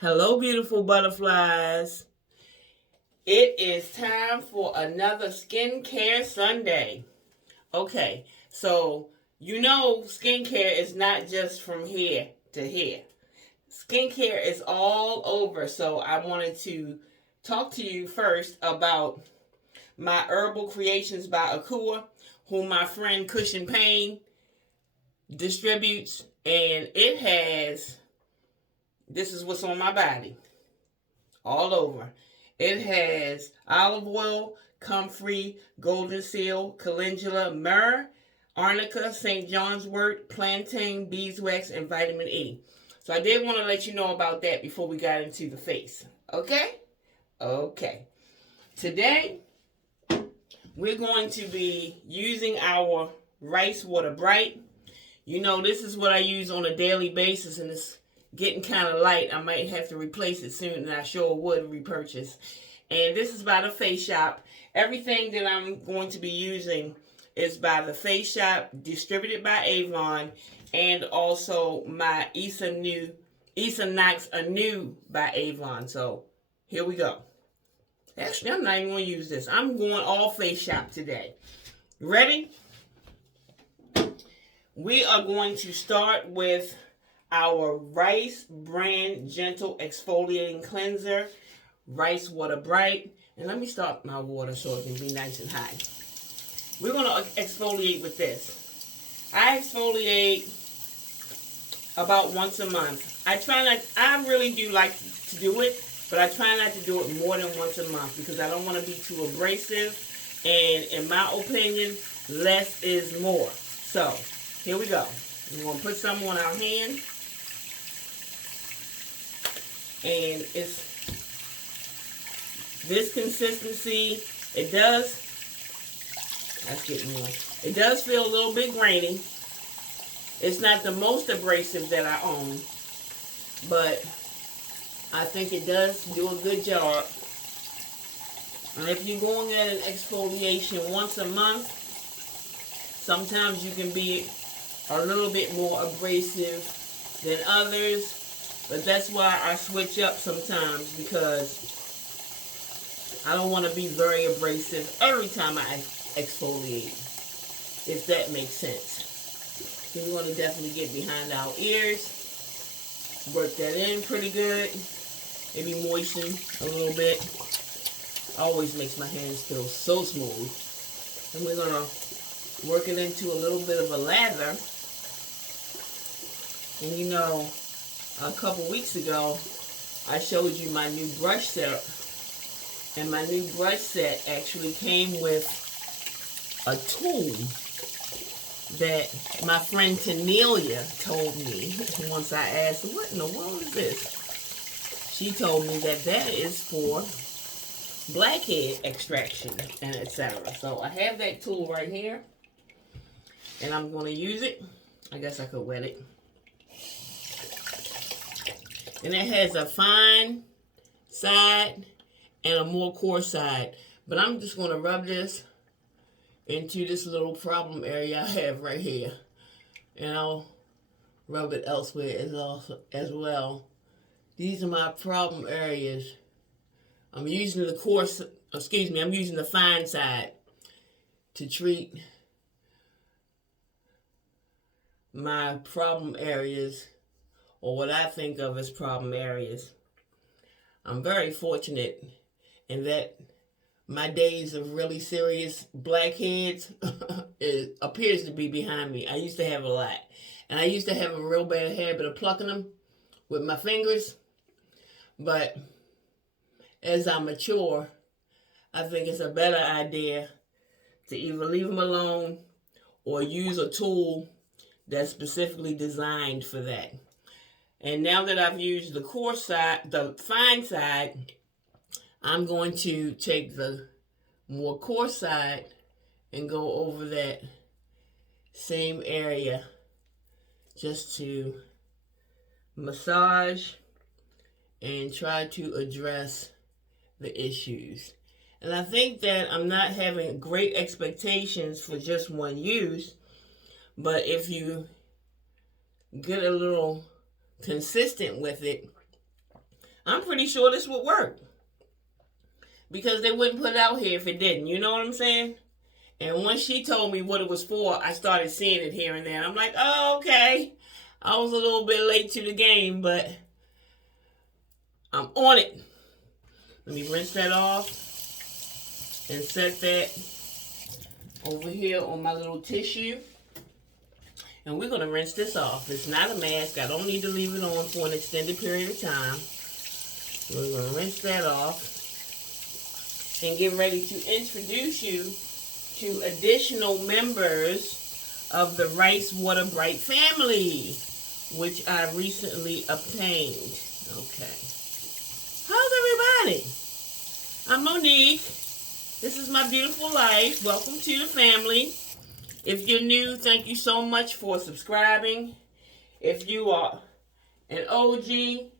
Hello, beautiful butterflies. It is time for another skincare Sunday. Okay, so skincare is not just from here to here. Skincare is all over. So I wanted to talk to you first about my Herbal Creations by Akua, whom my friend Cushion Pain distributes. And this is what's on my body. All over. It has olive oil, comfrey, golden seal, calendula, myrrh, arnica, St. John's wort, plantain, beeswax, and vitamin E. So I did want to let you know about that before we got into the face. Okay? Okay. Today, we're going to be using our RiceWater Bright. You know, this is what I use on a daily basis, and it's getting kind of light. I might have to replace it soon, and I sure would repurchase. And this is by the FaceShop. Everything that I'm going to be using is by the FaceShop, distributed by Avon, and also my Issa Nox Anew by Avon. So here we go. Actually, I'm not even going to use this. I'm going all FaceShop today. Ready? We are going to start with our Rice brand gentle exfoliating cleanser, RiceWater Bright. And let me start my water so it can be nice and high. We're going to exfoliate with this. I exfoliate about once a month. I really do like to do it, but I try not to do it more than once a month because I don't want to be too abrasive. And in my opinion, less is more. So, here we go. We're going to put some on our hand. And it's this consistency. It does feel a little bit grainy. It's not the most abrasive that I own, but I think it does do a good job. And if you're going at an exfoliation once a month, sometimes you can be a little bit more abrasive than others. But that's why I switch up sometimes, because I don't want to be very abrasive every time I exfoliate, if that makes sense. So we want to definitely get behind our ears, work that in pretty good, maybe moisten a little bit. Always makes my hands feel so smooth. And we're going to work it into a little bit of a lather. And you know, a couple weeks ago, I showed you my new brush set. And my new brush set actually came with a tool that my friend Tanelia told me once I asked, what in the world is this? She told me that is for blackhead extraction and etc. So I have that tool right here. And I'm going to use it. I guess I could wet it. And it has a fine side and a more coarse side. But I'm just going to rub this into this little problem area I have right here. And I'll rub it elsewhere as well. These are my problem areas. I'm using I'm using the fine side to treat my problem areas, or what I think of as problem areas. I'm very fortunate in that my days of really serious blackheads it appears to be behind me. I used to have a lot. And I used to have a real bad habit of plucking them with my fingers. But as I mature, I think it's a better idea to either leave them alone or use a tool that's specifically designed for that. And now that I've used the coarse side, the fine side, I'm going to take the more coarse side and go over that same area just to massage and try to address the issues. And I think that I'm not having great expectations for just one use, but if you get a little consistent with it, I'm pretty sure this would work. Because they wouldn't put it out here if it didn't. You know what I'm saying? And once she told me what it was for, I started seeing it here and there. I'm like, oh, okay. I was a little bit late to the game, but I'm on it. Let me rinse that off and set that over here on my little tissue. And we're going to rinse this off. It's not a mask. I don't need to leave it on for an extended period of time. We're going to rinse that off and get ready to introduce you to additional members of the RiceWater Bright family, which I recently obtained. Okay. How's everybody? I'm Monique. This is my beautiful life. Welcome to the family. If you're new, thank you so much for subscribing. If you are an OG,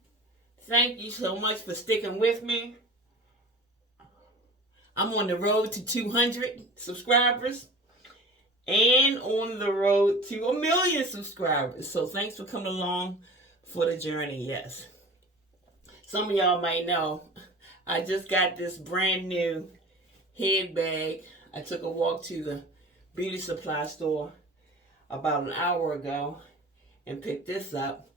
thank you so much for sticking with me. I'm on the road to 200 subscribers and on the road to 1 million subscribers. So thanks for coming along for the journey, yes. Some of y'all might know, I just got this brand new head bag. I took a walk to the beauty supply store about an hour ago and picked this up.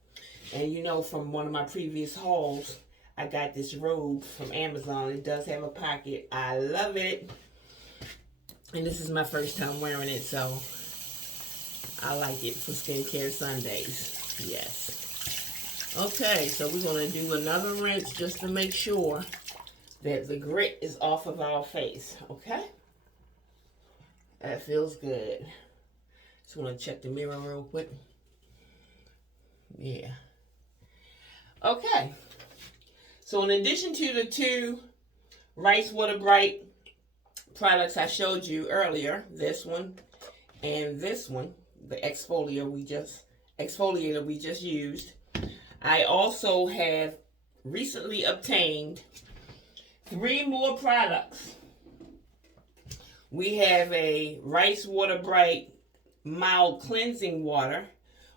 And you know, from one of my previous hauls, I got this robe from Amazon. It does have a pocket. I love it. And this is my first time wearing it, so I like it for skincare Sundays. Yes. Okay, so we're going to do another rinse just to make sure that the grit is off of our face. Okay? That feels good. Just want to check the mirror real quick. Yeah. Okay. So in addition to the two RiceWater Bright products I showed you earlier, this one and this one, the exfoliator we just used, I also have recently obtained 3 more products. We have a RiceWater Bright Mild Cleansing Water,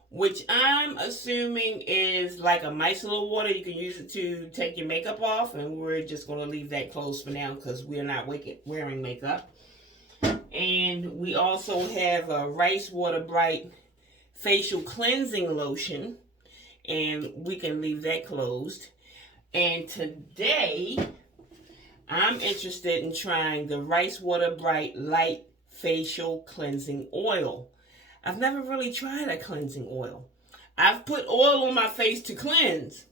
which I'm assuming is like a micellar water. You can use it to take your makeup off, and we're just going to leave that closed for now because we're not wearing makeup. And we also have a RiceWater Bright Facial Cleansing Lotion, and we can leave that closed. And today, I'm interested in trying the RiceWater Bright Light Facial Cleansing Oil. I've never really tried a cleansing oil. I've put oil on my face to cleanse,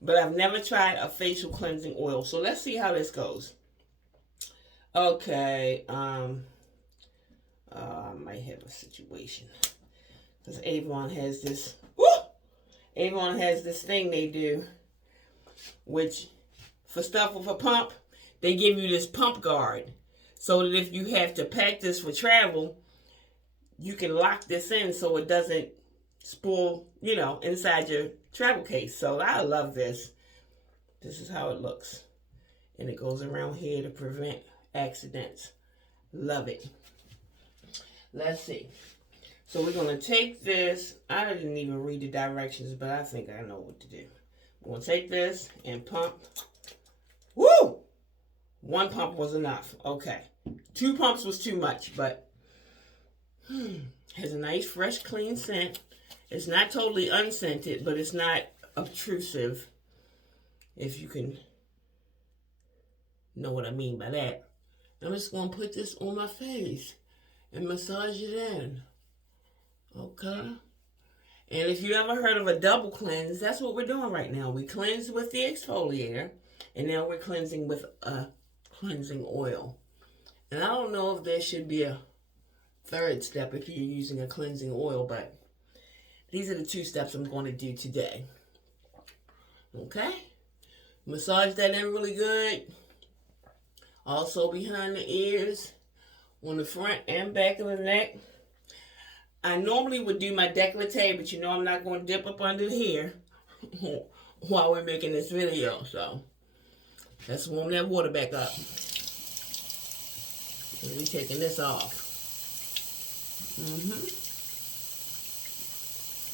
but I've never tried a facial cleansing oil. So let's see how this goes. Okay, I might have a situation because Avon has this. Avon has this thing they do, which for stuff with a pump, they give you this pump guard, so that if you have to pack this for travel, you can lock this in so it doesn't spoil, you know, inside your travel case. So I love this. This is how it looks. And it goes around here to prevent accidents. Love it. Let's see. So we're going to take this. I didn't even read the directions, but I think I know what to do. We're going to take this and pump. Woo! 1 pump was enough. Okay. 2 pumps was too much, but has a nice, fresh, clean scent. It's not totally unscented, but it's not obtrusive, if you can know what I mean by that. I'm just going to put this on my face and massage it in. Okay? And if you ever heard of a double cleanse, that's what we're doing right now. We cleanse with the exfoliator, and now we're cleansing with a cleansing oil. And I don't know if there should be a third step if you're using a cleansing oil, but these are the 2 steps I'm going to do today. Okay? Massage that in really good. Also behind the ears, on the front and back of the neck. I normally would do my décolleté, but you know I'm not going to dip up under here while we're making this video. So let's warm that water back up. And we're taking this off.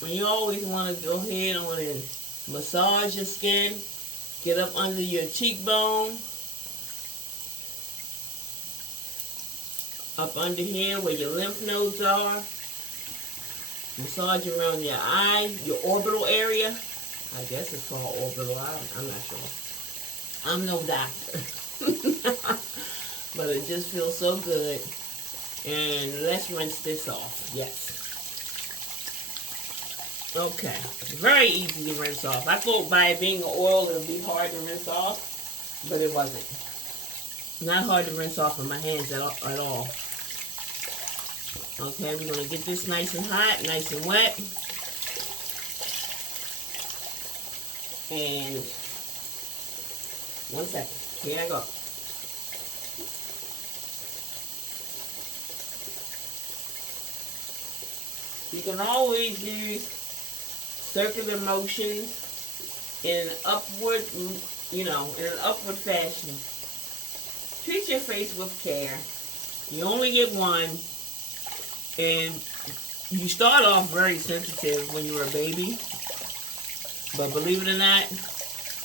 And you always want to go ahead on and massage your skin Get up under your cheekbone. Up under here where your lymph nodes are. Massage around your eye, your orbital area. I guess it's called orbital. I'm not sure. I'm no doctor. But it just feels so good. And let's rinse this off. Yes. Okay. Very easy to rinse off. I thought by it being oil it would be hard to rinse off. But it wasn't. Not hard to rinse off with my hands at all. Okay, we're going to get this nice and hot, nice and wet. And 1 second. Here I go. You can always use circular motions in an upward, in an upward fashion. Treat your face with care. You only get one. And you start off very sensitive when you're a baby. But believe it or not,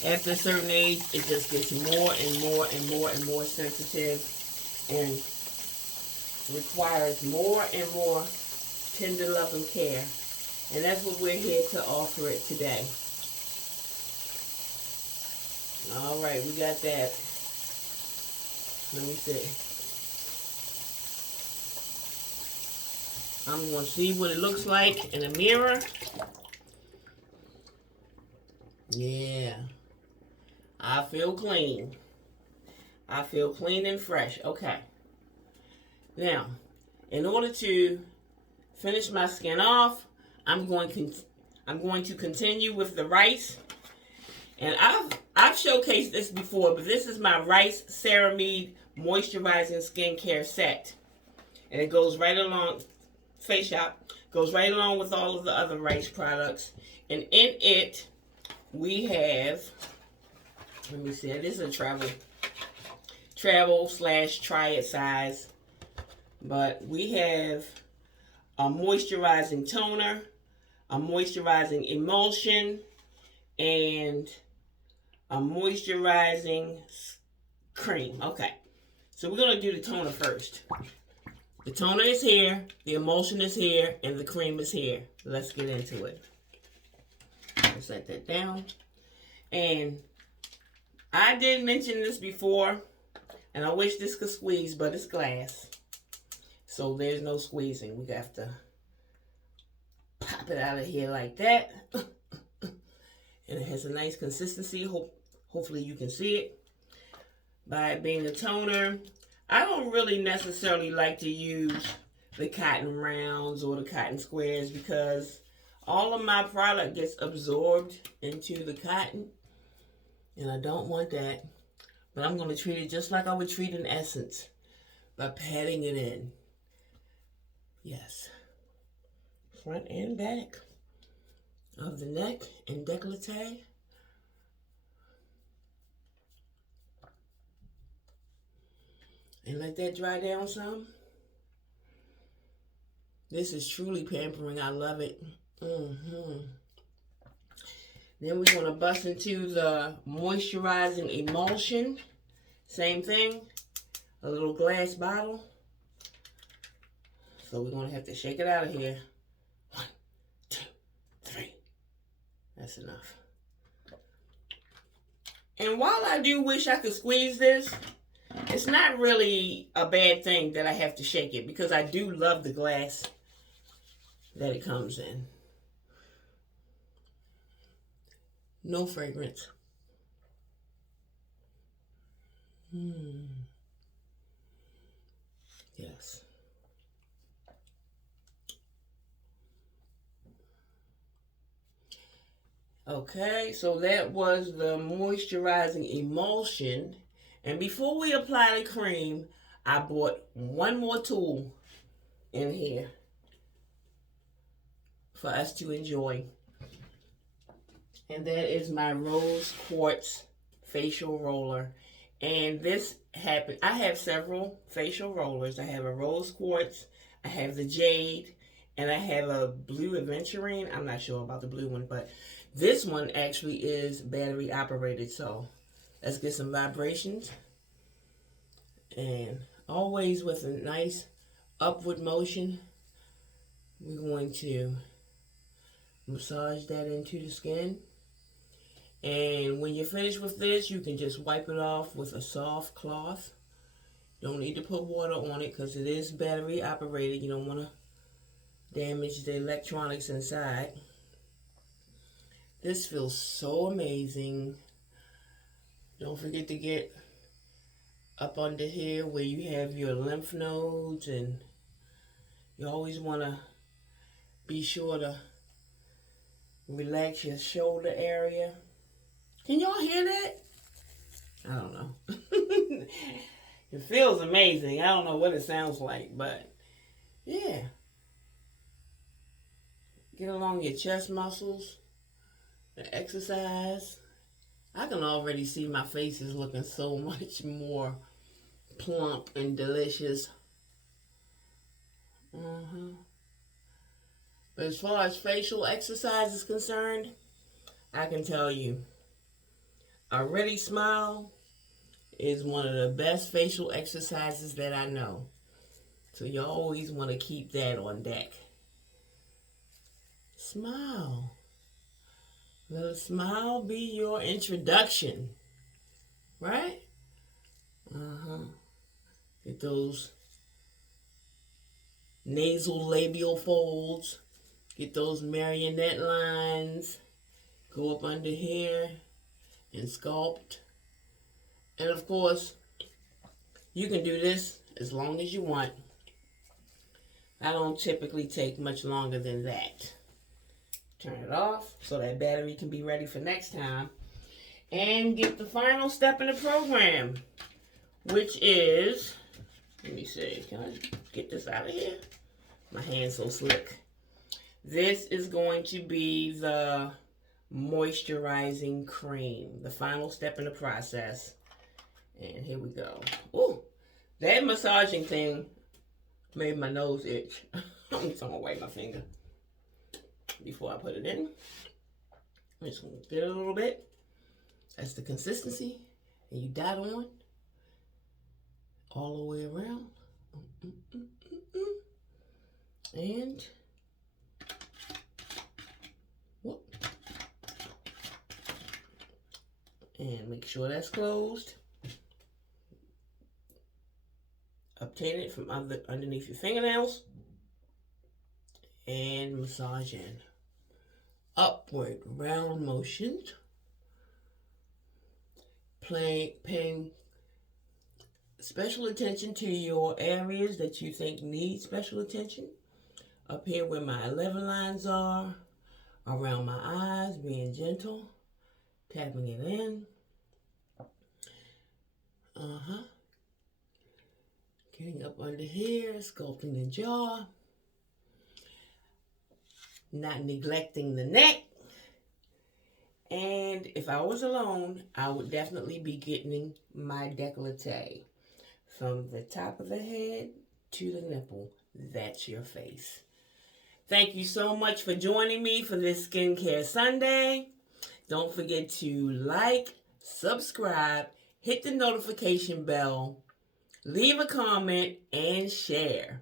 after a certain age, it just gets more and more and more and more sensitive. And requires more and more tender love and care. And that's what we're here to offer it today. Alright, we got that. Let me see. I'm going to see what it looks like in a mirror. Yeah. I feel clean. I feel clean and fresh. Okay. Now, in order to finish my skin off, I'm going to continue with the rice. And I've showcased this before, but this is my Rice Cinamide Moisturizing Skincare Set. And it goes right along, FaceShop, goes right along with all of the other rice products. And in it, we have, let me see, this is a travel / try it size. But we have a moisturizing toner, a moisturizing emulsion, and a moisturizing cream. Okay, so we're going to do the toner first. The toner is here, the emulsion is here, and the cream is here. Let's get into it. Let's set that down. And I did mention this before, and I wish this could squeeze, but it's glass. So there's no squeezing. We have to pop it out of here like that. And it has a nice consistency. Hopefully you can see it. By it being a toner, I don't really necessarily like to use the cotton rounds or the cotton squares because all of my product gets absorbed into the cotton. And I don't want that. But I'm going to treat it just like I would treat an essence. By patting it in. Yes. Front and back of the neck and décolleté. And let that dry down some. This is truly pampering. I love it. Then we're going to bust into the moisturizing emulsion. Same thing. A little glass bottle. So we're going to have to shake it out of here. 1, 2, 3. That's enough. And while I do wish I could squeeze this, it's not really a bad thing that I have to shake it because I do love the glass that it comes in. No fragrance. Yes. Okay, so that was the moisturizing emulsion. And before we apply the cream, I bought one more tool in here for us to enjoy. And that is my rose quartz facial roller. And this happened, I have several facial rollers. I have a rose quartz, I have the jade, and I have a blue aventurine. I'm not sure about the blue one, but This one actually is battery operated, so let's get some vibrations. And always with a nice upward motion, we're going to massage that into the skin. And when you're finished with this, you can just wipe it off with a soft cloth. Don't need to put water on it because it is battery operated. You don't want to damage the electronics inside. This feels so amazing. Don't forget to get up under here where you have your lymph nodes, and you always want to be sure to relax your shoulder area. Can y'all hear that? I don't know. It feels amazing. I don't know what it sounds like, but yeah. Get along your chest muscles, the exercise. I can already see my face is looking so much more plump and delicious. But as far as facial exercise is concerned, I can tell you, a ready smile is one of the best facial exercises that I know. So you always want to keep that on deck. Smile. Let a smile be your introduction. Right? Get those nasal labial folds. Get those marionette lines. Go up under here and sculpt. And of course, you can do this as long as you want. I don't typically take much longer than that. Turn it off so that battery can be ready for next time. And get the final step in the program, which is, let me see, can I get this out of here? My hand's so slick. This is going to be the moisturizing cream, the final step in the process. And here we go. Ooh, that massaging thing made my nose itch. I'm just gonna wipe my finger before I put it in. I'm just gonna get it a little bit. That's the consistency. And you dot on all the way around. And whoop. And make sure that's closed. Obtain it from underneath your fingernails. And massage in. Upward round motions. Paying special attention to your areas that you think need special attention. Up here where my 11 lines are. Around my eyes, being gentle. Tapping it in. Getting up under here, sculpting the jaw. Not neglecting the neck. And if I was alone, I would definitely be getting my décolleté. From the top of the head to the nipple. That's your face. Thank you so much for joining me for this Skincare Sunday. Don't forget to like, subscribe, hit the notification bell, leave a comment, and share.